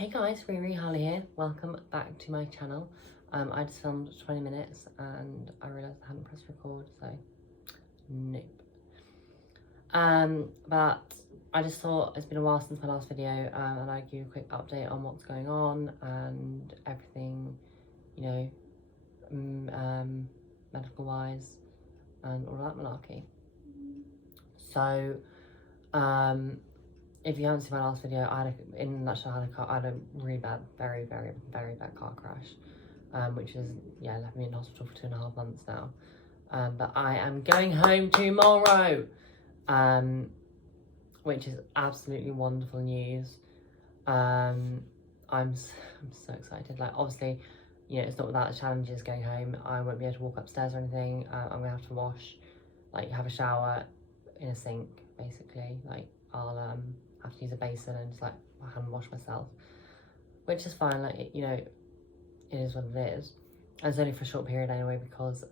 Hey guys, Riri Harley here. Welcome back to my channel. I just filmed 20 minutes and I realised I hadn't pressed record, so nope. But I just thought it's been a while since my last video and I'd give you a quick update on what's going on and everything, you know, medical wise and all that malarkey. So, if you haven't seen my last video, in a nutshell, I had a really bad, very bad car crash, which is, yeah, left me in hospital for 2.5 months now. But I am going home tomorrow, which is absolutely wonderful news. I'm so excited. Like, obviously, you know, it's not without the challenges going home. I won't be able to walk upstairs or anything. I'm gonna have to wash, like, have a shower in a sink, basically. Like, I'll have to use a basin and just like hand wash myself, which is fine. Like, you know, it is what it is. And it's only for a short period anyway, because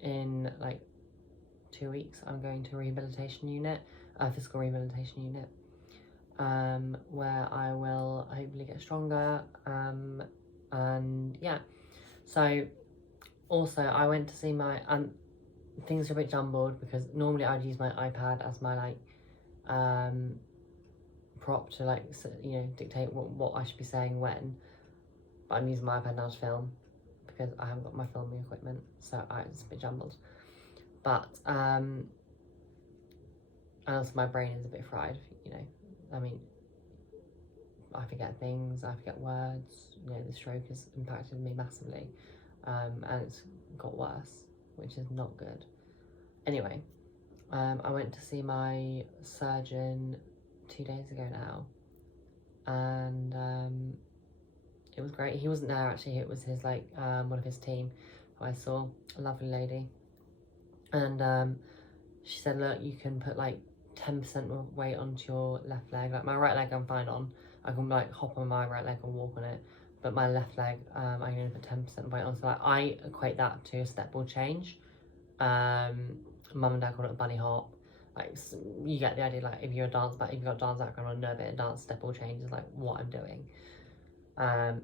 in like 2 weeks I'm going to a rehabilitation unit, a physical rehabilitation unit, where I will hopefully get stronger. And yeah, so also I went to see my things are a bit jumbled because normally I'd use my iPad as my like prop to, like, you know, dictate what I should be saying when, but I'm using my iPad now to film because I haven't got my filming equipment, so it's a bit jumbled. But and also my brain is a bit fried, you know. I mean, I forget things, I forget words, you know. The stroke has impacted me massively, and it's got worse, which is not good. Anyway, I went to see my surgeon 2 days ago now, and it was great. He wasn't there actually, it was his like one of his team who I saw, a lovely lady, and she said, look, you can put like 10% of weight onto your left leg. Like, my right leg I'm fine on, I can like hop on my right leg and walk on it, but my left leg I can only put 10% of weight on. So like, I equate that to a step ball change. Mum and dad call it a bunny hop. Like, so you get the idea. Like, if you've got a dance background or know a bit of dance, step ball change is like what I'm doing.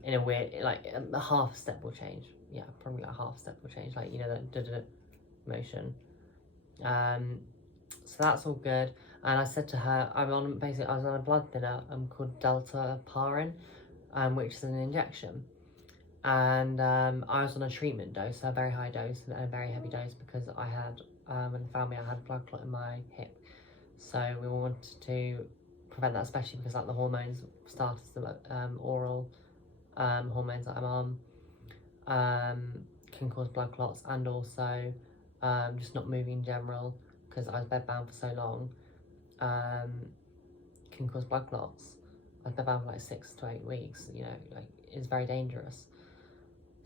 In a weird, like a half step ball change. Yeah, probably like half step ball change. Like, you know, that da-da motion. So that's all good. And I said to her, I was on a blood thinner called Delta Parin, which is an injection. And I was on a treatment dose, so a very high dose and a very heavy dose, because I had, when they found me, I had a blood clot in my hip. So we wanted to prevent that, especially because like the hormones started, the oral hormones that I'm on can cause blood clots, and also just not moving in general, because I was bedbound for so long, can cause blood clots. I was bedbound for like 6 to 8 weeks, you know, like, it's very dangerous.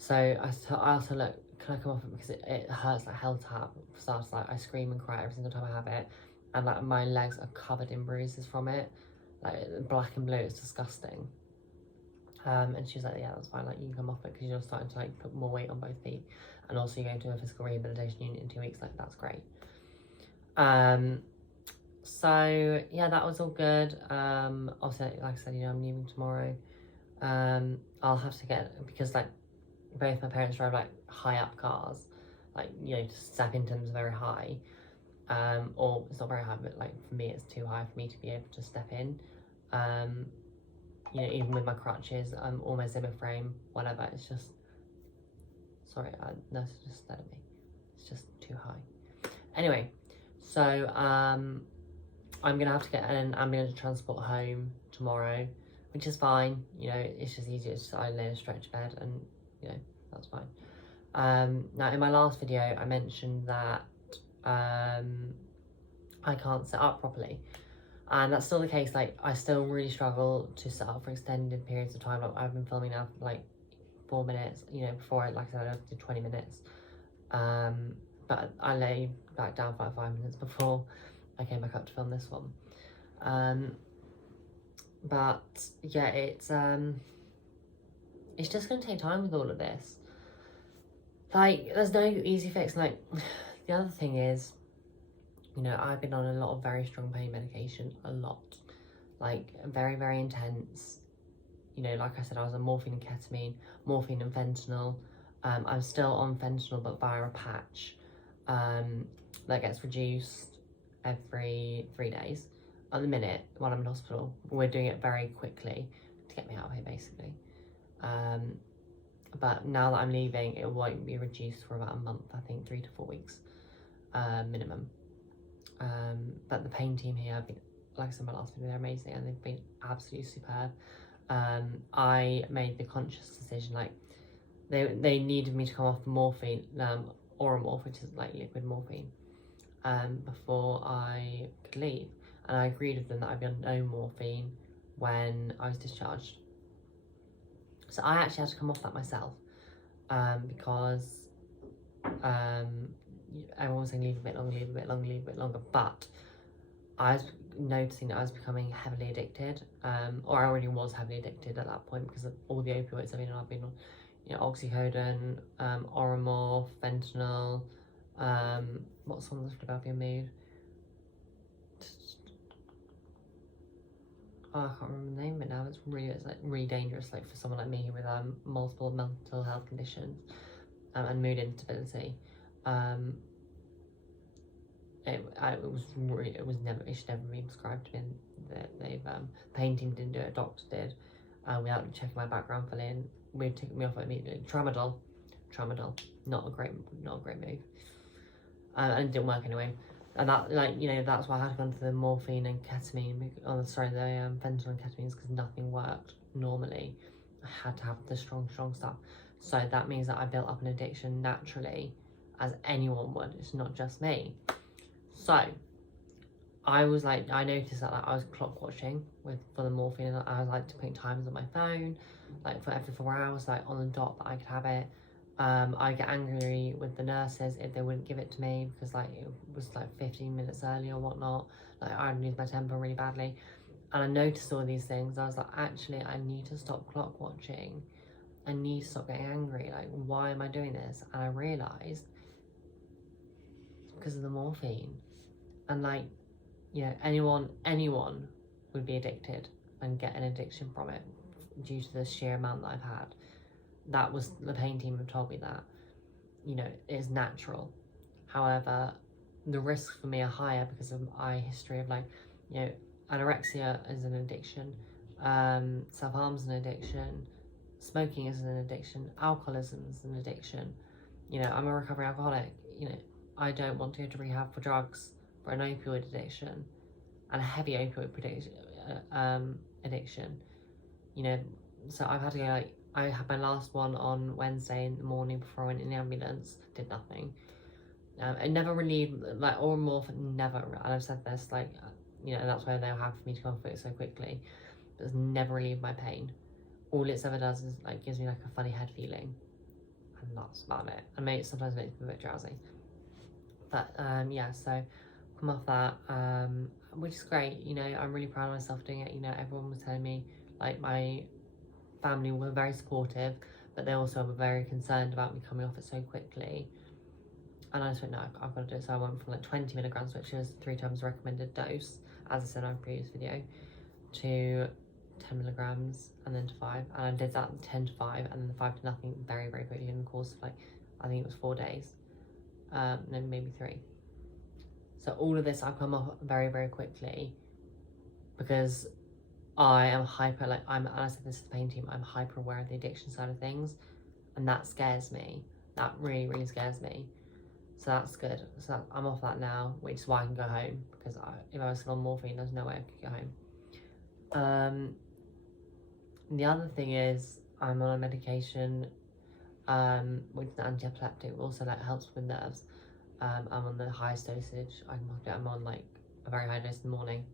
So I also, look, can I come off it, because it hurts like hell to have. For starters, like, I scream and cry every single time I have it, and like my legs are covered in bruises from it, like black and blue. It's disgusting. And she was like, yeah, that's fine, like, you can come off it because you're starting to like put more weight on both feet, and also you're going to a physical rehabilitation unit in 2 weeks. Like, that's great. So yeah, that was all good. Also, like I said, you know, I'm leaving tomorrow. I'll have to get, because like both my parents drive like high up cars, like, you know, to step into them is very high, or it's not very high, but like for me it's too high for me to be able to step in. You know, even with my crutches, or my Zimmer frame, whatever, it's just, sorry, nurse just stared at me, it's just too high. Anyway, so I'm gonna have to get an ambulance transport home tomorrow, which is fine. You know, it's just easier. It's just, I lay in a stretch bed, and you know, that's fine. Now, in my last video I mentioned that I can't sit up properly, and that's still the case. Like, I still really struggle to sit up for extended periods of time. Like, I've been filming now for like 4 minutes, you know. Before, like I said, I did 20 minutes, but I lay back down for like 5 minutes before I came back up to film this one. But yeah, it's just gonna take time with all of this. Like, there's no easy fix. Like, the other thing is, you know, I've been on a lot of very strong pain medication, a lot, like very intense, you know, like I said, I was on morphine and ketamine, morphine and fentanyl. I'm still on fentanyl, but via a patch that gets reduced every 3 days. At the minute, while I'm in hospital, we're doing it very quickly to get me out of here, basically. But now that I'm leaving, it won't be reduced for about a month, I think 3 to 4 weeks minimum. But the pain team here have been, like I said in my last video, they're amazing and they've been absolutely superb. I made the conscious decision, like, they needed me to come off the morphine, Oromorph, which is like liquid morphine, before I could leave. And I agreed with them that I'd be on no morphine when I was discharged. So I actually had to come off that myself, because everyone was saying leave a bit longer, leave a bit longer, leave a bit longer. But I was noticing that I was becoming heavily addicted, or I already was heavily addicted at that point because of all the opioids I've been on, you know, oxycodone, Oromorph, fentanyl, what's one that's about being mood? Oh, I can't remember the name of it now. It's like really dangerous, like for someone like me with multiple mental health conditions and mood instability. It should never be prescribed to me. They've pain team didn't do it, a doctor did, without checking my background fully, and we've taken me off it immediately. Tramadol, not a great move, and it didn't work anyway. And that, like, you know, that's why I had to go into the morphine and ketamine, the fentanyl and ketamine, because nothing worked normally. I had to have the strong stuff. So that means that I built up an addiction naturally, as anyone would. It's not just me. So I was like, I noticed that, like, I was clock watching for the morphine, and I was like putting timers on my phone, like for every 4 hours, like on the dot that I could have it. I get angry with the nurses if they wouldn't give it to me because, like, it was like 15 minutes early or whatnot. Like, I'd lose my temper really badly, and I noticed all these things. I was like, actually, I need to stop clock watching. I need to stop getting angry. Like, why am I doing this? And I realised it's because of the morphine. And, like, you know, anyone would be addicted and get an addiction from it due to the sheer amount that I've had. That was, the pain team have told me that, you know, it's natural. However, the risks for me are higher because of my history of, like, you know, anorexia is an addiction, self-harm's an addiction, smoking is an addiction, alcoholism is an addiction. You know, I'm a recovering alcoholic. You know, I don't want to go to rehab for drugs, for an opioid addiction, and a heavy opioid addiction. You know, so I've had to go, like, I had my last one on Wednesday in the morning before I went in the ambulance, did nothing. It never relieved, like, Oromorph never, and I've said this, like, you know, that's why they were happy for me to come off it so quickly, but it's never relieved my pain. All it's ever does is, like, gives me, like, a funny head feeling, and that's about it. And sometimes makes me a bit drowsy. But, yeah, so come off that, which is great. You know, I'm really proud of myself doing it. You know, everyone was telling me, like, my family were very supportive, but they also were very concerned about me coming off it so quickly. And I just went, no, I've got to do it. So I went from, like, 20 milligrams, which is 3 times recommended dose, as I said in my previous video, to 10 milligrams and then to 5. And I did that 10 to 5 and then the 5 to nothing very, very quickly in the course of, like, I think it was 4 days, then maybe 3. So all of this I've come off very, very quickly because I am hyper, like, and I said this to the pain team, I'm hyper aware of the addiction side of things, and that scares me. That really, really scares me. So that's good. So I'm off that now, which is why I can go home, because if I was still on morphine, there's no way I could go home. The other thing is I'm on a medication, which is an anti-epileptic, also, like, helps with nerves. I'm on the highest dosage I can get. I'm on, like, a very high dose in the morning,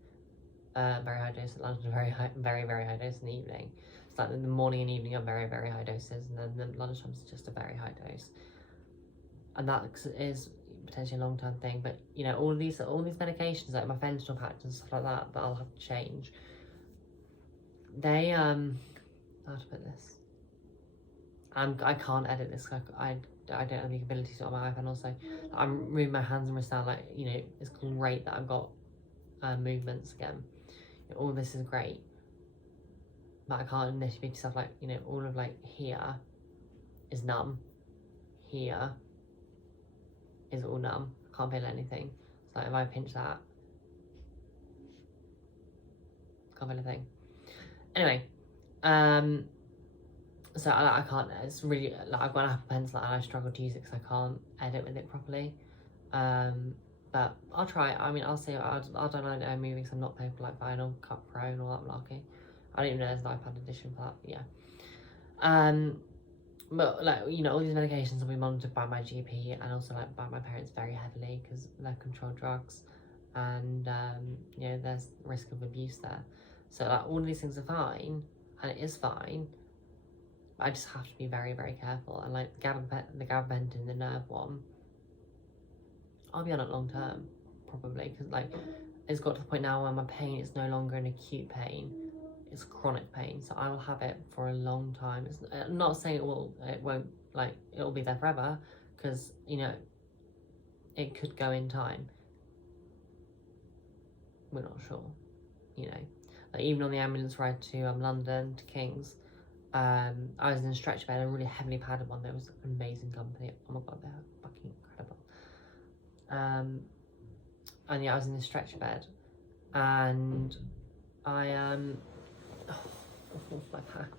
very high dose at lunch, and very, very high dose in the evening. It's like in the morning and evening are very, very high doses, and then the lunchtime is just a very high dose. And that is potentially a long-term thing. But, you know, all these medications, like my fentanyl patch and stuff like that, that I'll have to change. They how to put this? I can't edit this. I don't have the ability to on my iPhone. Also, I'm moving my hands and wrists down. Like, you know, it's great that I've got movements again. All this is great, but I can't initially make stuff like, you know, all of like here is numb, here is all numb, can't feel anything. So like if I pinch that, can't feel anything. Anyway, so I can't, it's really, like I've got an Apple Pencil and I struggle to use it because I can't edit with it properly. But I'll try. I mean, I'll see. I don't know moving because I'm not paying for like Final Cut Pro and all that malarkey. I don't even know there's an iPad edition for that. But yeah. But like, you know, all these medications will be monitored by my GP and also like by my parents very heavily because they're controlled drugs, and you know, there's risk of abuse there. So like all of these things are fine, and it is fine. But I just have to be very, very careful. And like the gabapentin, the nerve one, I'll be on it long term, probably, because like it's got to the point now where my pain is no longer an acute pain, it's chronic pain. So I will have it for a long time. It's I'm not saying it won't, like it'll be there forever, because you know it could go in time. We're not sure, you know. Like even on the ambulance ride to London to King's, I was in a stretcher bed, a really heavily padded one. That was amazing company. Oh my god, they're fucking incredible. And yeah, I was in the stretcher bed, and I my back.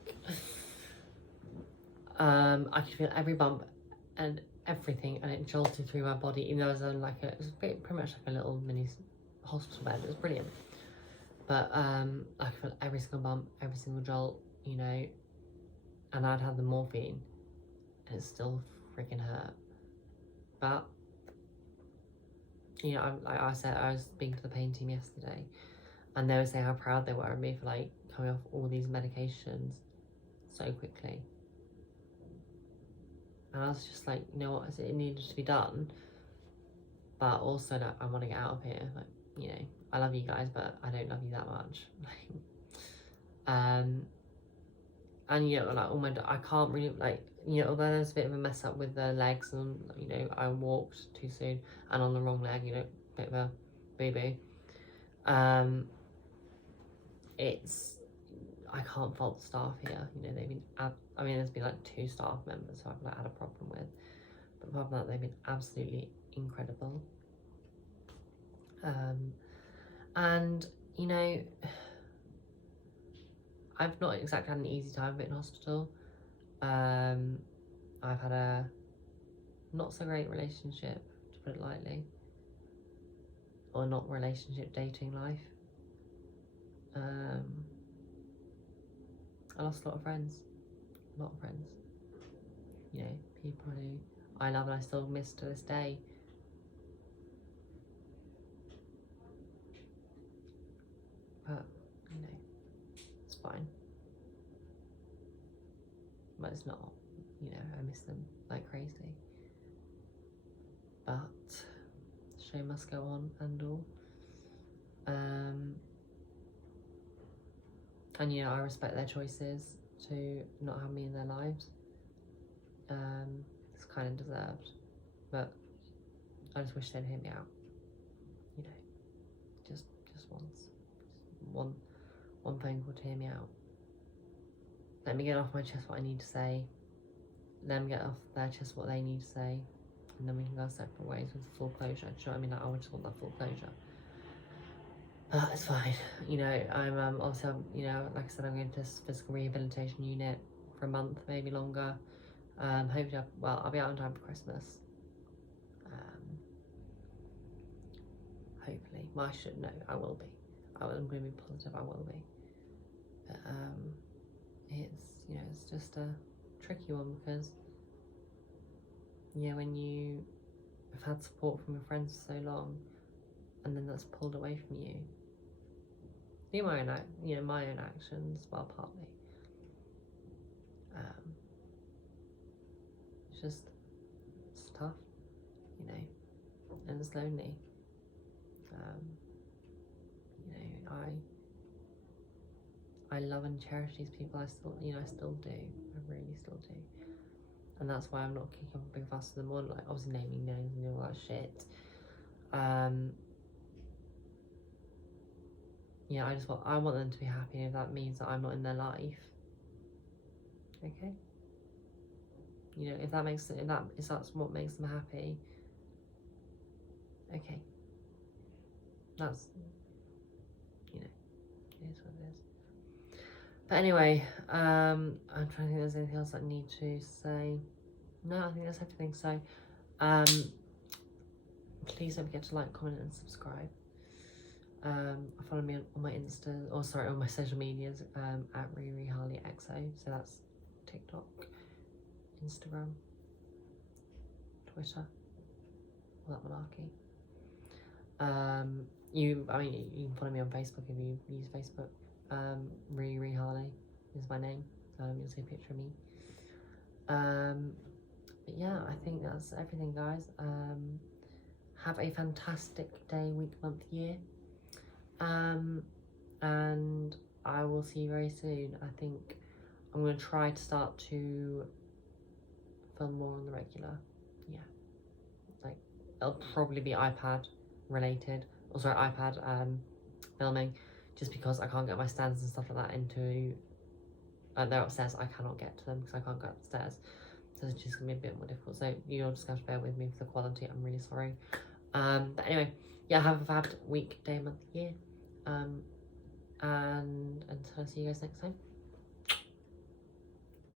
I could feel every bump and everything, and it jolted through my body. Even though I was on like it was pretty much like a little mini hospital bed. It was brilliant, but I could feel every single bump, every single jolt, you know. And I'd had the morphine, and it still freaking hurt, but. You know, like I said, I was speaking to the pain team yesterday, and they were saying how proud they were of me for like coming off all these medications so quickly. And I was just like, you know what, it needed to be done, but also like, I want to get out of here. Like, you know, I love you guys, but I don't love you that much. And you know, like I can't really like. You know, although there's a bit of a mess up with the legs, and you know, I walked too soon and on the wrong leg, you know, bit of a boo-boo. It's I can't fault the staff here. You know, they've been I mean, there's been like 2 staff members who I've like had a problem with, but apart from that, they've been absolutely incredible. And you know, I've not exactly had an easy time of it in hospital. I've had a not so great relationship, to put it lightly, or not relationship, dating life. I lost a lot of friends, you know, people who I love and I still miss to this day. But, you know, it's fine. But it's not, you know, I miss them like crazy. But the show must go on and all. And you know, I respect their choices to not have me in their lives. It's kind of deserved, but I just wish they'd hear me out. You know, just once, one phone call to hear me out. Let me get off my chest what I need to say. Let them get off their chest what they need to say, and then we can go separate ways with full closure. Do you know what I mean? Like, I just want that full closure. But it's fine. You know, I'm also, you know, like I said, I'm going to this physical rehabilitation unit for a month, maybe longer. Hopefully, I'll be out in time for Christmas. Hopefully, well, I should know. I will be. I'm going to be positive. I will be. But it's, you know, it's just a tricky one because, you know, when you have had support from your friends for so long, and then that's pulled away from you. My own actions, well, partly. It's tough, you know, and it's lonely. You know, I love and cherish these people. I still do. I really still do. And that's why I'm not kicking up a big fuss with them all, like obviously naming names and all that shit. yeah, I want them to be happy. If that means that I'm not in their life, okay. You know, if that's what makes them happy, okay. That's, you know, it is what it is. But anyway, I'm trying to think if there's anything else I need to say. No, I think that's everything. So, please don't forget to like, comment, and subscribe. Follow me on my Insta, or sorry, on my social medias, at RiriHarleyXO. So that's TikTok, Instagram, Twitter, all that malarkey. You can follow me on Facebook if you use Facebook. Riri Harley is my name. You'll see a picture of me. But yeah, I think that's everything, guys. Have a fantastic day, week, month, year. And I will see you very soon. I think I'm going to try to start to film more on the regular. Yeah, like it'll probably be iPad related, or sorry, iPad filming, just because I can't get my stands and stuff like that into, they're upstairs. I cannot get to them because I can't go upstairs, so it's just gonna be a bit more difficult. So you'll just have to bear with me for the quality. I'm really sorry. But anyway, yeah, have a fab week, day, month, year. And until I see you guys next time.